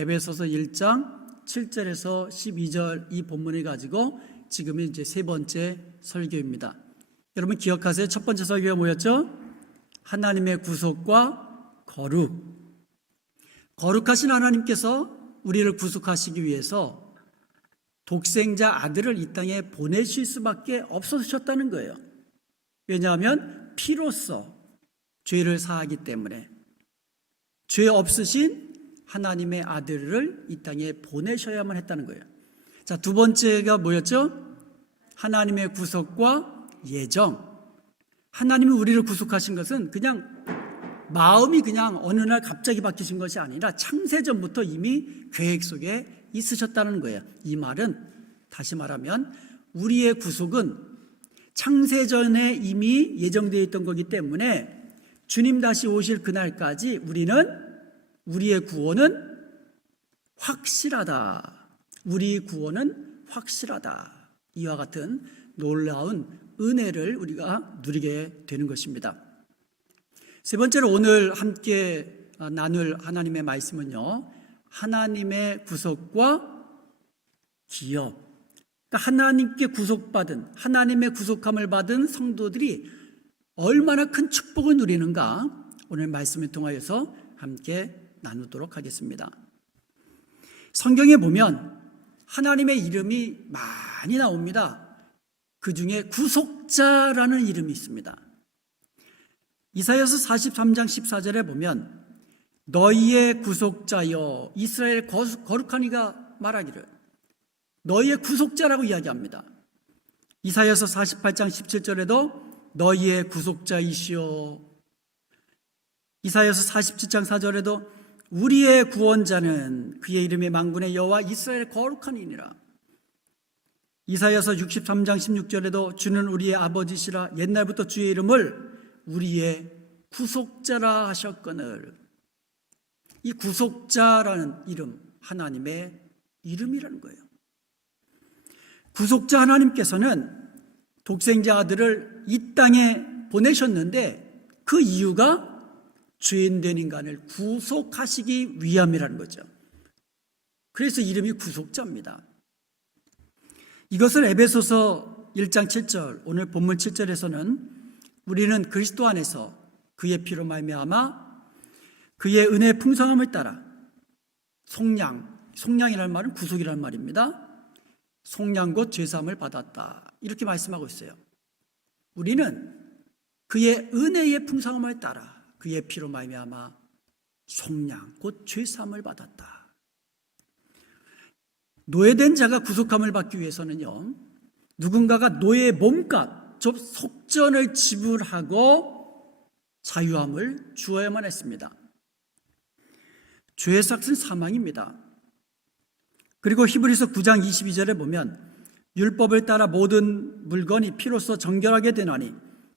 에베소서 1장 7절에서 12절 이 본문을 가지고 지금은 이제 세 번째 설교입니다. 여러분 기억하세요? 첫 번째 설교가 뭐였죠? 하나님의 구속과 거룩. 거룩하신 하나님께서 우리를 구속하시기 위해서 독생자 아들을 이 땅에 보내실 수밖에 없으셨다는 거예요. 왜냐하면 피로써 죄를 사하기 때문에 죄 없으신 하나님의 아들을 이 땅에 보내셔야만 했다는 거예요. 자, 두 번째가 뭐였죠? 하나님의 구속과 예정. 하나님이 우리를 구속하신 것은 그냥 마음이 그냥 어느 날 갑자기 바뀌신 것이 아니라 창세전부터 이미 계획 속에 있으셨다는 거예요. 이 말은 다시 말하면 우리의 구속은 창세전에 이미 예정되어 있던 거기 때문에 주님 다시 오실 그날까지 우리의 구원은 확실하다. 우리 구원은 확실하다. 이와 같은 놀라운 은혜를 우리가 누리게 되는 것입니다. 세 번째로 오늘 함께 나눌 하나님의 말씀은요, 하나님의 구속과 기업. 그러니까 하나님께 구속받은, 하나님의 구속함을 받은 성도들이 얼마나 큰 축복을 누리는가 오늘 말씀을 통하여서 함께 나누도록 하겠습니다. 성경에 보면 하나님의 이름이 많이 나옵니다. 그 중에 구속자라는 이름이 있습니다. 이사야서 43장 14절에 보면 너희의 구속자여 이스라엘 거룩한 이가 말하기를 너희의 구속자라고 이야기합니다. 이사야서 48장 17절에도 너희의 구속자이시오. 이사야서 47장 4절에도 우리의 구원자는 그의 이름의 만군의 여호와 이스라엘 거룩한 이니라. 이사야서 63장 16절에도 주는 우리의 아버지시라 옛날부터 주의 이름을 우리의 구속자라 하셨거늘. 이 구속자라는 이름, 하나님의 이름이라는 거예요. 구속자 하나님께서는 독생자 아들을 이 땅에 보내셨는데 그 이유가 죄인된 인간을 구속하시기 위함이라는 거죠. 그래서 이름이 구속자입니다. 이것을 에베소서 1장 7절, 오늘 본문 7절에서는 우리는 그리스도 안에서 그의 피로 말미암아 그의 은혜의 풍성함을 따라 속량이라는 말은 구속이라는 말입니다. 속량 곧 죄사함을 받았다. 이렇게 말씀하고 있어요. 우리는 그의 은혜의 풍성함을 따라 그의 피로 말미암아 속량 곧 죄사함을 받았다. 노예된 자가 구속함을 받기 위해서는요, 누군가가 노예의 몸값, 즉 속전을 지불하고 자유함을 주어야만 했습니다. 죄의 삭은 사망입니다. 그리고 히브리서 9장 22절에 보면 율법을 따라 모든 물건이 피로써 정결하게 되나니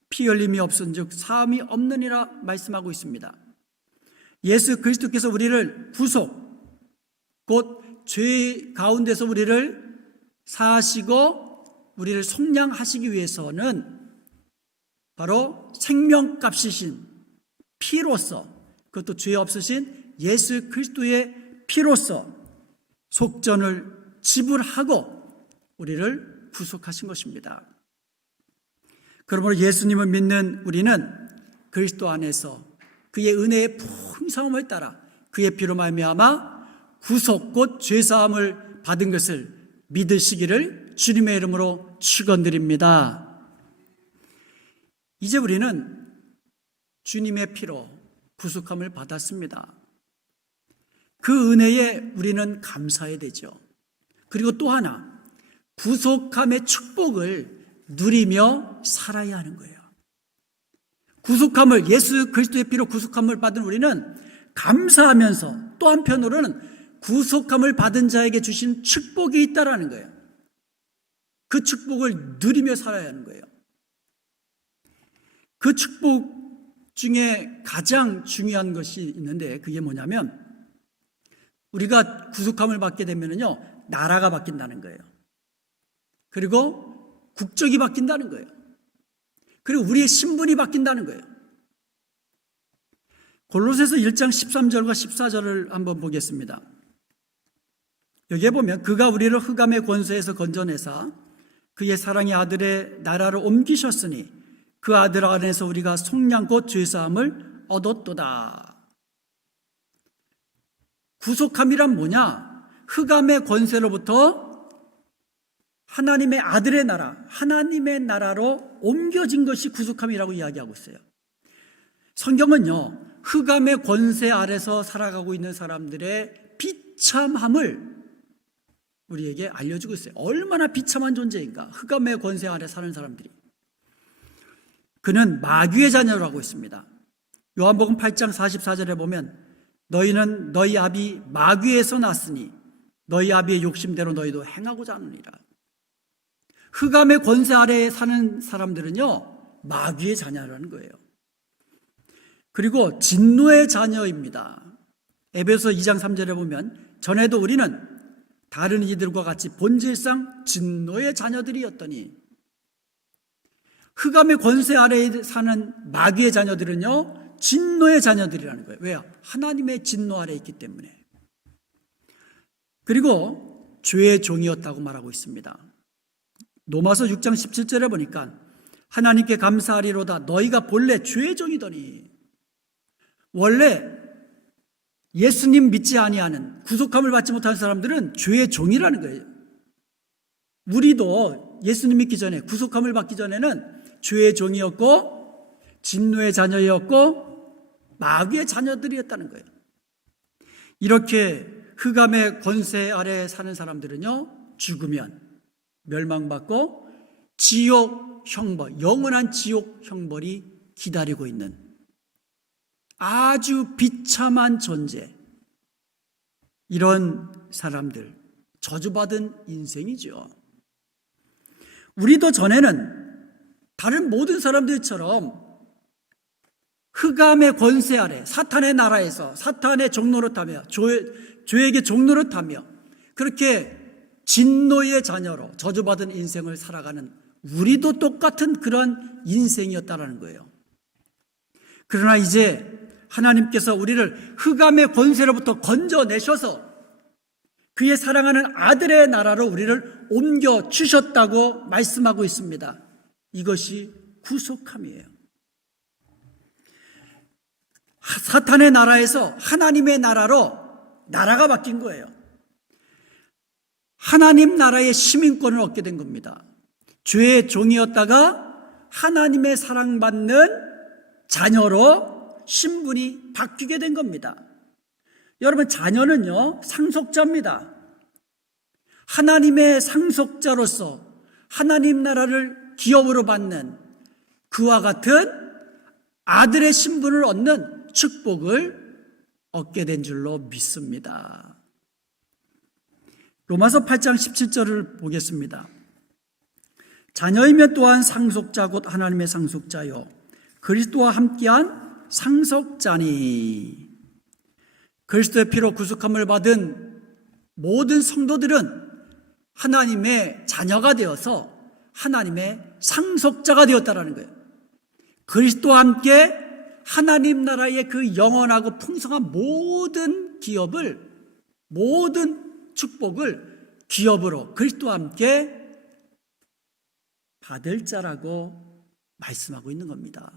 피 흘림이 없은즉 사함이 없느니라 말씀하고 있습니다. 예수 그리스도께서 우리를 구속, 곧 죄 가운데서 우리를 사하시고 우리를 속량하시기 위해서는 바로 생명값이신 피로써, 그것도 죄 없으신 예수 그리스도의 피로써 속전을 지불하고 우리를 구속하신 것입니다. 그러므로 예수님을 믿는 우리는 그리스도 안에서 그의 은혜의 풍성함을 따라 그의 피로 말미암아 구속 곧 죄사함을 받은 것을 믿으시기를 주님의 이름으로 축원드립니다. 이제 우리는 주님의 피로 구속함을 받았습니다. 그 은혜에 우리는 감사해야 되죠. 그리고 또 하나, 구속함의 축복을 누리며 살아야 하는 거예요. 구속함을, 예수 그리스도의 피로 구속함을 받은 우리는 감사하면서 또 한편으로는 구속함을 받은 자에게 주신 축복이 있다라는 거예요. 그 축복을 누리며 살아야 하는 거예요. 그 축복 중에 가장 중요한 것이 있는데 그게 뭐냐면 우리가 구속함을 받게 되면요, 나라가 바뀐다는 거예요. 그리고 국적이 바뀐다는 거예요. 그리고 우리의 신분이 바뀐다는 거예요. 골로새서 1장 13절과 14절을 한번 보겠습니다. 여기에 보면 그가 우리를 흑암의 권세에서 건져내사 그의 사랑의 아들의 나라로 옮기셨으니 그 아들 안에서 우리가 속량 곧 죄사함을 얻었도다. 구속함이란 뭐냐? 흑암의 권세로부터 하나님의 아들의 나라, 하나님의 나라로 옮겨진 것이 구속함이라고 이야기하고 있어요. 성경은요, 흑암의 권세 아래서 살아가고 있는 사람들의 비참함을 우리에게 알려주고 있어요. 얼마나 비참한 존재인가, 흑암의 권세 아래 사는 사람들이. 그는 마귀의 자녀라고 했습니다. 요한복음 8장 44절에 보면 너희는 너희 아비 마귀에서 났으니 너희 아비의 욕심대로 너희도 행하고자 하느니라. 흑암의 권세 아래에 사는 사람들은요, 마귀의 자녀라는 거예요. 그리고 진노의 자녀입니다. 에베소 2장 3절에 보면 전에도 우리는 다른 이들과 같이 본질상 진노의 자녀들이었더니, 흑암의 권세 아래에 사는 마귀의 자녀들은요, 진노의 자녀들이라는 거예요. 왜요? 하나님의 진노 아래에 있기 때문에. 그리고 죄의 종이었다고 말하고 있습니다. 로마서 6장 17절에 보니까 하나님께 감사하리로다 너희가 본래 죄의 종이더니, 원래 예수님 믿지 아니하는, 구속함을 받지 못한 사람들은 죄의 종이라는 거예요. 우리도 예수님 믿기 전에, 구속함을 받기 전에는 죄의 종이었고 진노의 자녀였고 마귀의 자녀들이었다는 거예요. 이렇게 흑암의 권세 아래 사는 사람들은요, 죽으면 멸망받고 지옥 형벌, 영원한 지옥 형벌이 기다리고 있는 아주 비참한 존재, 이런 사람들, 저주받은 인생이죠. 우리도 전에는 다른 모든 사람들처럼 흑암의 권세 아래, 사탄의 나라에서 사탄의 종노릇하며 죄에게 종노릇하며 그렇게 진노의 자녀로 저주받은 인생을 살아가는 우리도 똑같은 그런 인생이었다라는 거예요. 그러나 이제 하나님께서 우리를 흑암의 권세로부터 건져내셔서 그의 사랑하는 아들의 나라로 우리를 옮겨주셨다고 말씀하고 있습니다. 이것이 구속함이에요. 사탄의 나라에서 하나님의 나라로 나라가 바뀐 거예요. 하나님 나라의 시민권을 얻게 된 겁니다. 죄의 종이었다가 하나님의 사랑받는 자녀로 신분이 바뀌게 된 겁니다. 여러분, 자녀는요, 상속자입니다. 하나님의 상속자로서 하나님 나라를 기업으로 받는 그와 같은 아들의 신분을 얻는 축복을 얻게 된 줄로 믿습니다. 로마서 8장 17절을 보겠습니다. 자녀이면 또한 상속자 곧 하나님의 상속자요 그리스도와 함께한 상속자니. 그리스도의 피로 구속함을 받은 모든 성도들은 하나님의 자녀가 되어서 하나님의 상속자가 되었다라는 거예요. 그리스도와 함께 하나님 나라의 그 영원하고 풍성한 모든 기업을, 모든 축복을 기업으로 그리스도와 함께 받을 자라고 말씀하고 있는 겁니다.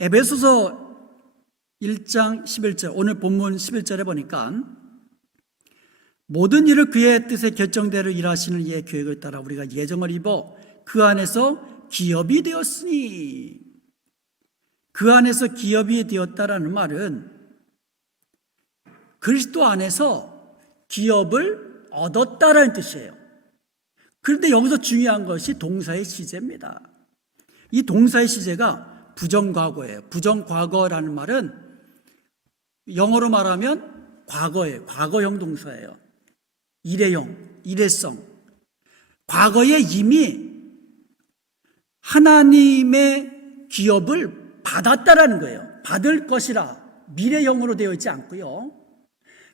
에베소서 1장 11절, 오늘 본문 11절에 보니까 모든 일을 그의 뜻에 결정대로 일하시는 이의 계획을 따라 우리가 예정을 입어 그 안에서 기업이 되었으니. 그 안에서 기업이 되었다라는 말은 그리스도 안에서 기업을 얻었다라는 뜻이에요. 그런데 여기서 중요한 것이 동사의 시제입니다. 이 동사의 시제가 부정과거예요. 부정과거라는 말은 영어로 말하면 과거예요. 과거형 동사예요. 일회용, 일회성. 과거에 이미 하나님의 기업을 받았다라는 거예요. 받을 것이라 미래형으로 되어 있지 않고요.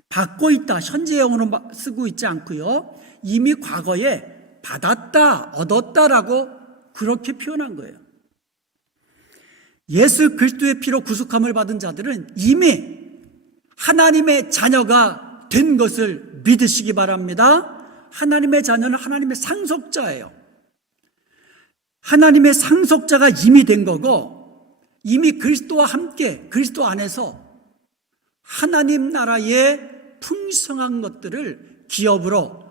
받고 있다, 현재형으로 쓰고 있지 않고요. 이미 과거에 받았다, 얻었다라고 그렇게 표현한 거예요. 예수 그리스도의 피로 구속함을 받은 자들은 이미 하나님의 자녀가 된 것을 믿으시기 바랍니다. 하나님의 자녀는 하나님의 상속자예요. 하나님의 상속자가 이미 된 거고, 이미 그리스도와 함께 그리스도 안에서 하나님 나라의 풍성한 것들을 기업으로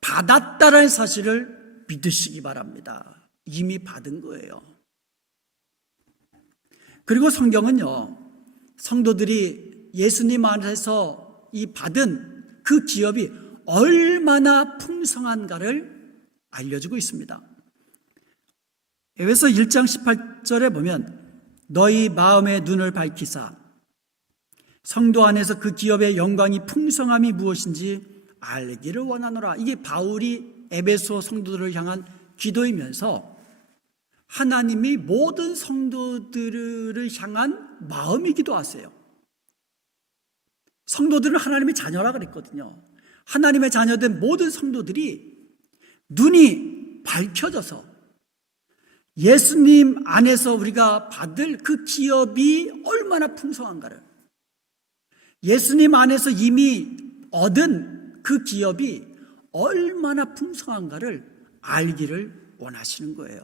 받았다는 사실을 믿으시기 바랍니다. 이미 받은 거예요. 그리고 성경은요, 성도들이 예수님 안에서 이 받은 그 기업이 얼마나 풍성한가를 알려주고 있습니다. 에베소 1장 18절에 보면 너희 마음의 눈을 밝히사 성도 안에서 그 기업의 영광이 풍성함이 무엇인지 알기를 원하노라. 이게 바울이 에베소 성도들을 향한 기도이면서 하나님이 모든 성도들을 향한 마음이기도 하세요. 성도들은 하나님의 자녀라 그랬거든요. 하나님의 자녀된 모든 성도들이 눈이 밝혀져서 예수님 안에서 우리가 받을 그 기업이 얼마나 풍성한가를, 예수님 안에서 이미 얻은 그 기업이 얼마나 풍성한가를 알기를 원하시는 거예요.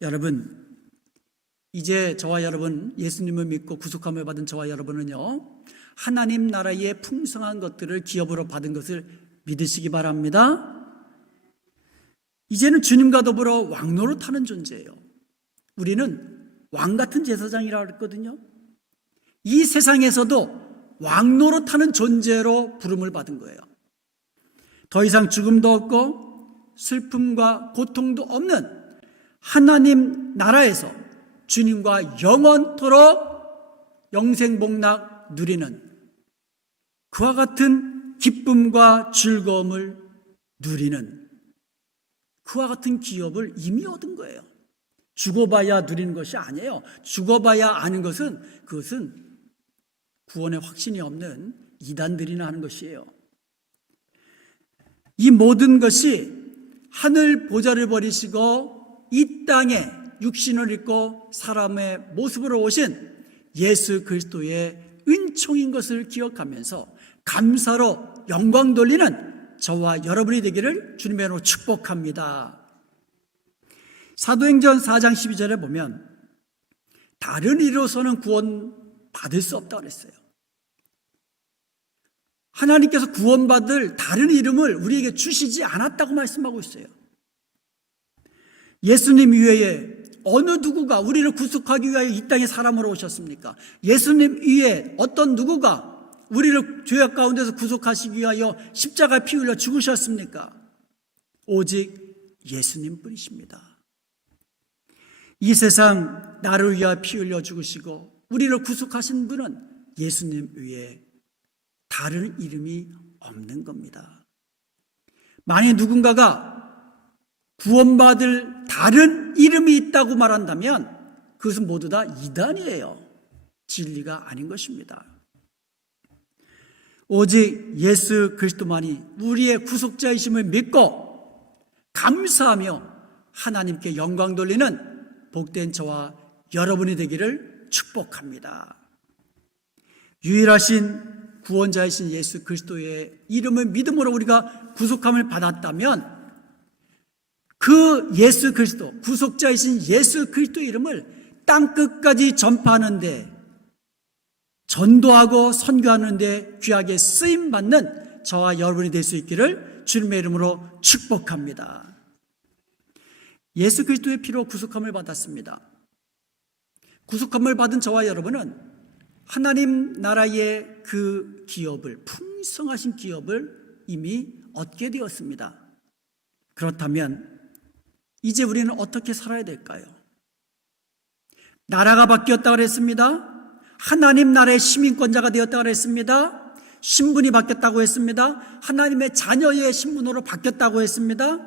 여러분, 이제 저와 여러분, 예수님을 믿고 구속함을 받은 저와 여러분은요, 하나님 나라의 풍성한 것들을 기업으로 받은 것을 믿으시기 바랍니다. 이제는 주님과 더불어 왕노릇하는 존재예요. 우리는 왕 같은 제사장이라고 했거든요. 이 세상에서도 왕노릇하는 존재로 부름을 받은 거예요. 더 이상 죽음도 없고 슬픔과 고통도 없는 하나님 나라에서 주님과 영원토록 영생복락 누리는 그와 같은 기쁨과 즐거움을 누리는 그와 같은 기업을 이미 얻은 거예요. 죽어봐야 누리는 것이 아니에요. 죽어봐야 아는 것은, 그것은 구원의 확신이 없는 이단들이나 하는 것이에요. 이 모든 것이 하늘 보좌를 버리시고 이 땅에 육신을 입고 사람의 모습으로 오신 예수 그리스도의 은총인 것을 기억하면서 감사로 영광 돌리는 저와 여러분이 되기를 주님의 이름으로 축복합니다. 사도행전 4장 12절에 보면 다른 이로서는 구원 받을 수 없다고 그랬어요. 하나님께서 구원받을 다른 이름을 우리에게 주시지 않았다고 말씀하고 있어요. 예수님 이외에 어느 누구가 우리를 구속하기 위하여 이 땅에 사람으로 오셨습니까? 예수님 이외에 어떤 누구가 우리를 죄악 가운데서 구속하시기 위하여 십자가에 피 흘려 죽으셨습니까? 오직 예수님 뿐이십니다. 이 세상 나를 위하여 피 흘려 죽으시고 우리를 구속하신 분은 예수님 외에 다른 이름이 없는 겁니다. 만약 누군가가 구원받을 다른 이름이 있다고 말한다면 그것은 모두 다 이단이에요. 진리가 아닌 것입니다. 오직 예수 그리스도만이 우리의 구속자이심을 믿고 감사하며 하나님께 영광 돌리는 복된 저와 여러분이 되기를 축복합니다. 유일하신 구원자이신 예수 그리스도의 이름을 믿음으로 우리가 구속함을 받았다면 그 예수 그리스도, 구속자이신 예수 그리스도의 이름을 땅끝까지 전파하는데, 전도하고 선교하는데 귀하게 쓰임받는 저와 여러분이 될 수 있기를 주님의 이름으로 축복합니다. 예수 그리스도의 피로 구속함을 받았습니다. 구속함을 받은 저와 여러분은 하나님 나라의 그 기업을, 풍성하신 기업을 이미 얻게 되었습니다. 그렇다면 이제 우리는 어떻게 살아야 될까요? 나라가 바뀌었다고 그랬습니다. 하나님 나라의 시민권자가 되었다고 그랬습니다. 신분이 바뀌었다고 했습니다. 하나님의 자녀의 신분으로 바뀌었다고 했습니다.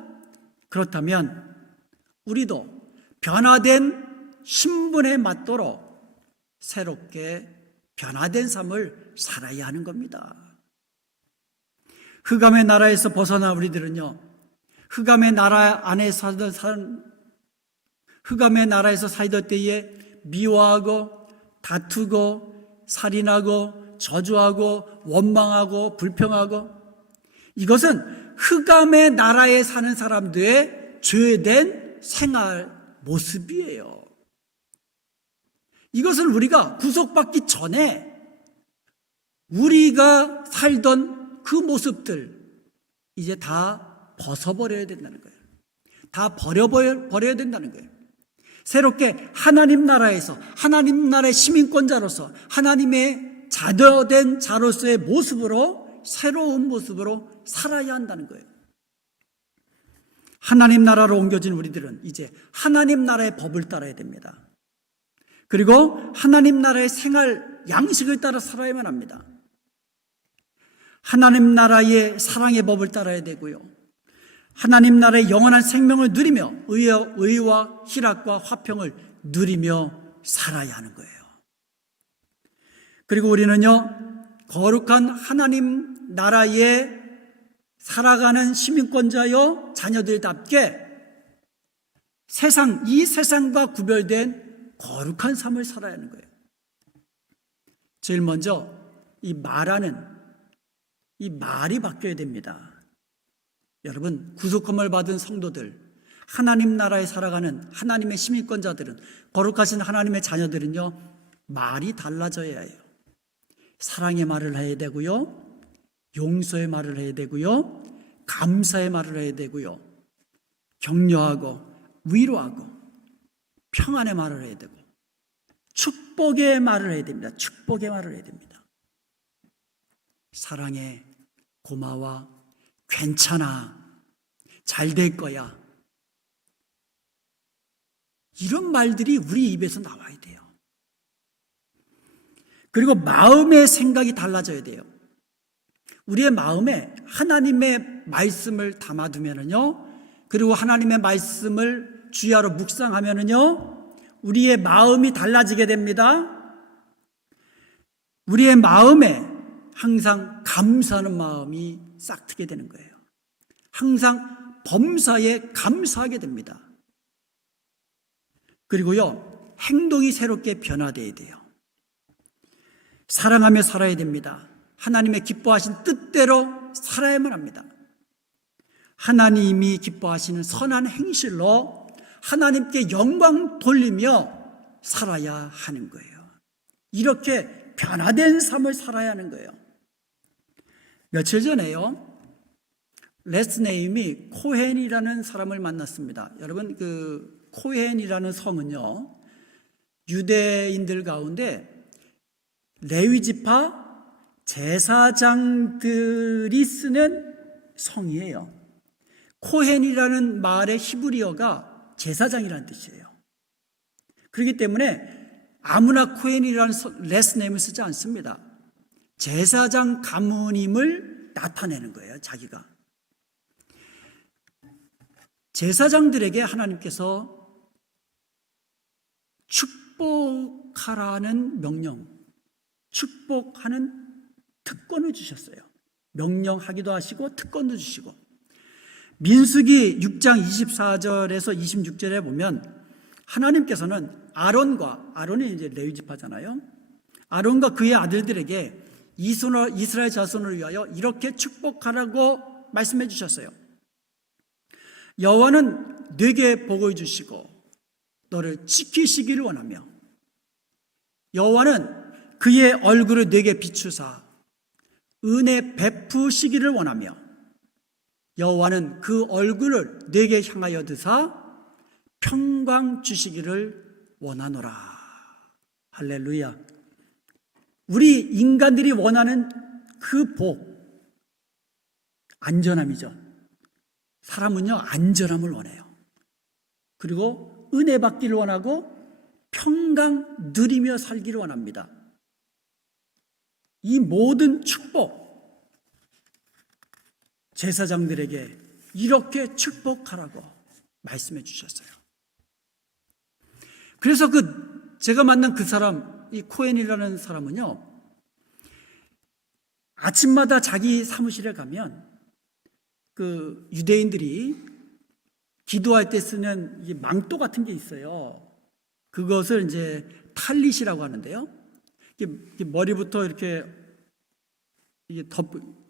그렇다면 우리도 변화된 신분에 맞도록 새롭게 변화된 삶을 살아야 하는 겁니다. 흑암의 나라에서 벗어나 우리들은요, 흑암의 나라 안에 흑암의 나라에서 살던 때에 미워하고 다투고 살인하고 저주하고 원망하고 불평하고, 이것은 흑암의 나라에 사는 사람들의 죄된 생활 모습이에요. 이것을 우리가 구속받기 전에 우리가 살던 그 모습들 이제 다 벗어버려야 된다는 거예요. 다 버려야 된다는 거예요. 새롭게 하나님 나라에서, 하나님 나라의 시민권자로서, 하나님의 자녀된 자로서의 모습으로, 새로운 모습으로 살아야 한다는 거예요. 하나님 나라로 옮겨진 우리들은 이제 하나님 나라의 법을 따라야 됩니다. 그리고 하나님 나라의 생활 양식을 따라 살아야만 합니다. 하나님 나라의 사랑의 법을 따라야 되고요. 하나님 나라의 영원한 생명을 누리며 의와 희락과 화평을 누리며 살아야 하는 거예요. 그리고 우리는요, 거룩한 하나님 나라에 살아가는 시민권자여 자녀들답게 이 세상과 구별된 거룩한 삶을 살아야 하는 거예요. 제일 먼저 이 말이 바뀌어야 됩니다. 여러분, 구속함을 받은 성도들, 하나님 나라에 살아가는 하나님의 시민권자들은, 거룩하신 하나님의 자녀들은요, 말이 달라져야 해요. 사랑의 말을 해야 되고요, 용서의 말을 해야 되고요, 감사의 말을 해야 되고요, 격려하고 위로하고 평안의 말을 해야 되고, 축복의 말을 해야 됩니다. 축복의 말을 해야 됩니다. 사랑해, 고마워, 괜찮아, 잘 될 거야, 이런 말들이 우리 입에서 나와야 돼요. 그리고 마음의 생각이 달라져야 돼요. 우리의 마음에 하나님의 말씀을 담아두면은요, 그리고 하나님의 말씀을 주야로 묵상하면은요, 우리의 마음이 달라지게 됩니다. 우리의 마음에 항상 감사하는 마음이 싹트게 되는 거예요. 항상 범사에 감사하게 됩니다. 그리고요, 행동이 새롭게 변화되어야 돼요. 사랑하며 살아야 됩니다. 하나님의 기뻐하신 뜻대로 살아야만 합니다. 하나님이 기뻐하시는 선한 행실로 하나님께 영광 돌리며 살아야 하는 거예요. 이렇게 변화된 삶을 살아야 하는 거예요. 며칠 전에요, 레스네임이 코헨이라는 사람을 만났습니다. 여러분, 그 코헨이라는 성은요, 유대인들 가운데 레위지파 제사장들이 쓰는 성이에요. 코헨이라는 말의 히브리어가 제사장이라는 뜻이에요. 그렇기 때문에 아무나 코헨이라는 레스네임을 쓰지 않습니다. 제사장 가문임을 나타내는 거예요, 자기가. 제사장들에게 하나님께서 축복하라는 명령, 축복하는 특권을 주셨어요. 명령하기도 하시고 특권도 주시고, 민수기 6장 24절에서 26절에 보면 하나님께서는 아론이 이제 레위지파잖아요. 아론과 그의 아들들에게 이스라엘 자손을 위하여 이렇게 축복하라고 말씀해 주셨어요. 여호와는 네게 복을 주시고 너를 지키시기를 원하며, 여호와는 그의 얼굴을 네게 비추사 은혜 베푸시기를 원하며, 여호와는 그 얼굴을 네게 향하여 드사 평강 주시기를 원하노라. 할렐루야. 우리 인간들이 원하는 그 복, 안전함이죠. 사람은요, 안전함을 원해요. 그리고 은혜 받기를 원하고 평강 누리며 살기를 원합니다. 이 모든 축복, 제사장들에게 이렇게 축복하라고 말씀해 주셨어요. 그래서 제가 만난 그 사람, 이 코헨이라는 사람은요, 아침마다 자기 사무실에 가면 그 유대인들이 기도할 때 쓰는 이 망토 같은 게 있어요. 그것을 이제 탈릿이라고 하는데요. 머리부터 이렇게 이게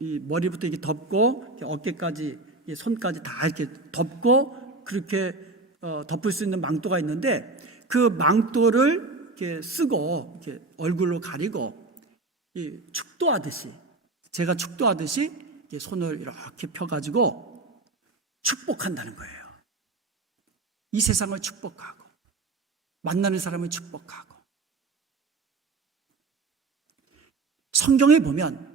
이 머리부터 이렇게 덮고 이렇게 어깨까지 손까지 다 이렇게 덮고 그렇게 덮을 수 있는 망토가 있는데 그 망토를 이렇게 쓰고 이렇게 얼굴로 가리고 이 축도하듯이 제가 축도하듯이 손을 이렇게 펴가지고 축복한다는 거예요. 이 세상을 축복하고 만나는 사람을 축복하고 성경에 보면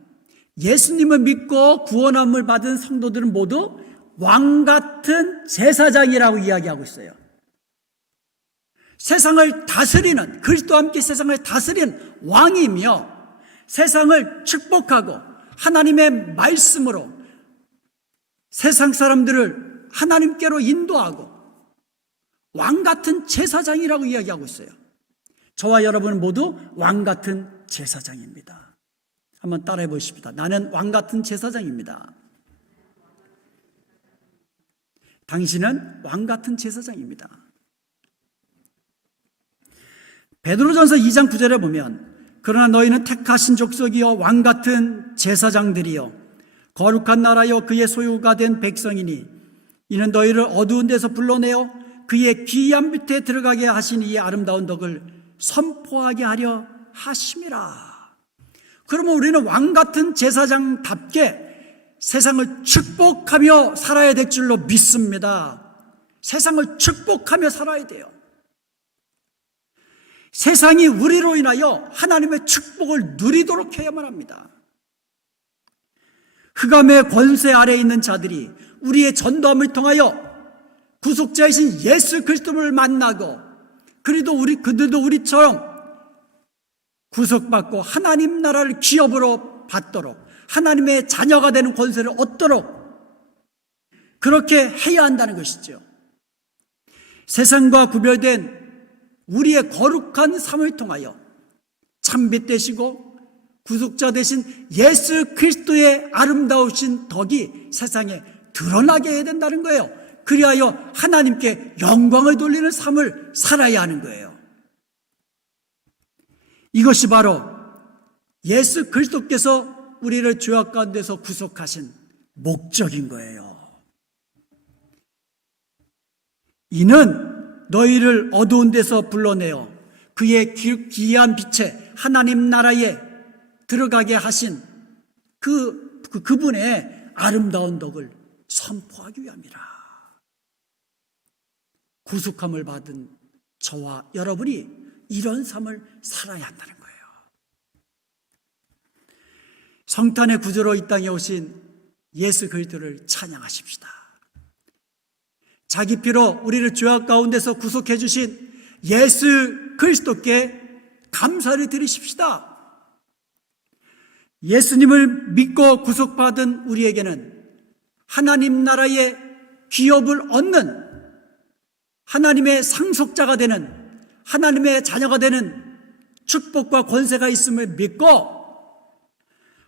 예수님을 믿고 구원함을 받은 성도들은 모두 왕같은 제사장이라고 이야기하고 있어요. 세상을 다스리는 그리스도와 함께 세상을 다스리는 왕이며 세상을 축복하고 하나님의 말씀으로 세상 사람들을 하나님께로 인도하고 왕같은 제사장이라고 이야기하고 있어요. 저와 여러분은 모두 왕같은 제사장입니다. 한번 따라해 보십시다. 나는 왕같은 제사장입니다. 당신은 왕같은 제사장입니다. 베드로전서 2장 9절에 보면 그러나 너희는 택하신 족속이요 왕같은 제사장들이요 거룩한 나라요 그의 소유가 된 백성이니 이는 너희를 어두운 데서 불러내어 그의 귀한 빛에 들어가게 하신 이 아름다운 덕을 선포하게 하려 하심이라. 그러면 우리는 왕같은 제사장답게 세상을 축복하며 살아야 될 줄로 믿습니다. 세상을 축복하며 살아야 돼요. 세상이 우리로 인하여 하나님의 축복을 누리도록 해야만 합니다. 흑암의 권세 아래에 있는 자들이 우리의 전도함을 통하여 구속자이신 예수 그리스도를 만나고 그들도 우리처럼 구속받고 하나님 나라를 기업으로 받도록 하나님의 자녀가 되는 권세를 얻도록 그렇게 해야 한다는 것이죠. 세상과 구별된 우리의 거룩한 삶을 통하여 참빛 되시고 구속자 되신 예수 그리스도의 아름다우신 덕이 세상에 드러나게 해야 된다는 거예요. 그리하여 하나님께 영광을 돌리는 삶을 살아야 하는 거예요. 이것이 바로 예수 그리스도께서 우리를 죄악 가운데서 구속하신 목적인 거예요. 이는 너희를 어두운 데서 불러내어 그의 귀한 빛에 하나님 나라에 들어가게 하신 그분의 아름다운 덕을 선포하기 위함이라. 구속함을 받은 저와 여러분이 이런 삶을 살아야 한다는 거예요. 성탄의 구주로 이 땅에 오신 예수 그리스도를 찬양하십시다. 자기 피로 우리를 죄악 가운데서 구속해 주신 예수 그리스도께 감사를 드리십시다. 예수님을 믿고 구속받은 우리에게는 하나님 나라의 기업을 얻는 하나님의 상속자가 되는 하나님의 자녀가 되는 축복과 권세가 있음을 믿고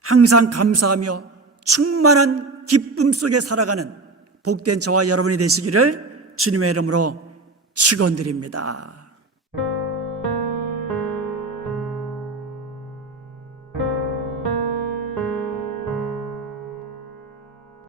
항상 감사하며 충만한 기쁨 속에 살아가는 복된 저와 여러분이 되시기를 주님의 이름으로 축원드립니다.